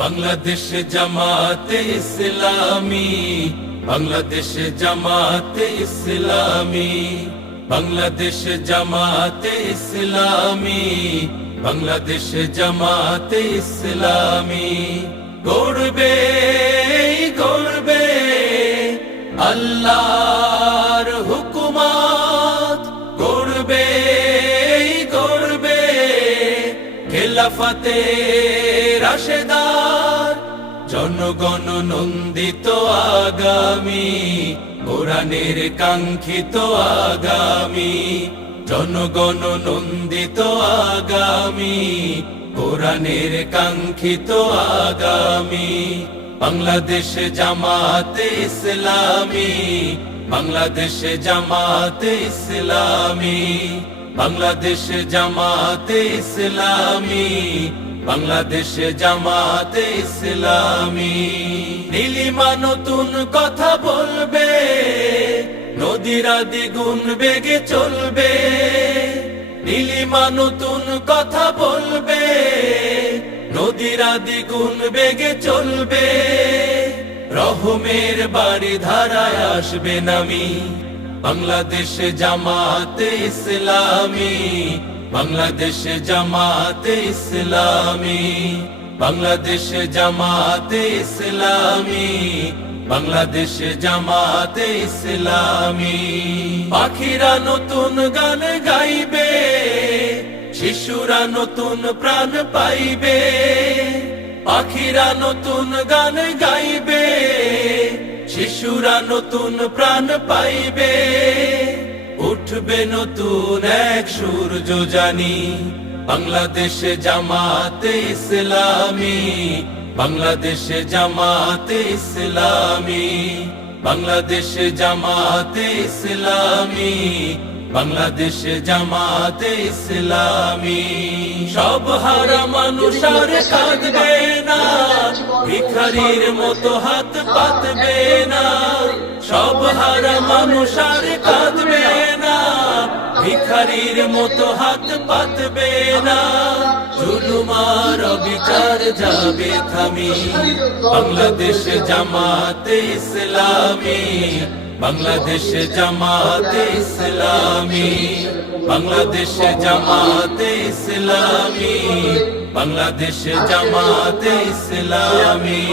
বাংলাদেশ জামাতে ইসলামী, বাংলাদেশ জামাতে ইসলামী, বাংলাদেশ জামাতে ইসলামী, বাংলাদেশ জামাতে ইসলামী। গড়বে গড়বে আল্লাহর হুকুমত, গড়বে গড়বে খেলাফতে রাশেদার, জনগণ নন্দিত আগামী, কোরআনের কাঙ্ক্ষিত আগামী, জনগণ নন্দিত আগামী, কোরআনের কাঙ্ক্ষিত আগামী। বাংলাদেশ জামাতে ইসলামী, বাংলাদেশ জামাতে ইসলামী, বাংলাদেশ জামাতে ইসলামী, বাংলাদেশ জামাতে ইসলামী। নীলিমা নতুন কথা বলবে, নদীরা দ্বিগুণ বেগে চলবে। নীলিমা নতুন কথা বলবে, নদীরা দ্বিগুণ বেগে চলবে। রহমের বাড়ি ধারায় আসবে নামি, বাংলাদেশ জামাতে ইসলামী, বাংলাদেশ জামাতে ইসলামী, বাংলাদেশ জামাতে ইসলামী, বাংলাদেশ জামাতে ইসলামী। পাখিরা নতুন গান গাইবে, শিশুরা নতুন প্রাণ পাইবে। পাখিরা নতুন গান গাইবে, শিশুরা নতুন প্রাণ পাইবে। উঠবে নতুন এক সূর্য জানি, বাংলাদেশ জামাতে ইসলামী, বাংলাদেশ জামাতে ইসলামী, বাংলাদেশ জামাতে ইসলামী, বাংলাদেশ জামাতে ইসলামী। সব হারা মানুষ আর কাঁদবে না, ভিখারির মতো হাত পাতবে না। সব হারা মানুষ আর কাঁদবে না, ভিখারির মতো হাত পাতবে না। জুলুমার বিচার যাবে থামি, বাংলাদেশ জামাতে ইসলামী, বাংলাদেশ জামাতে ইসলামী, বাংলাদেশ জামাতে ইসলামী, বাংলাদেশ জামাতে ইসলামী।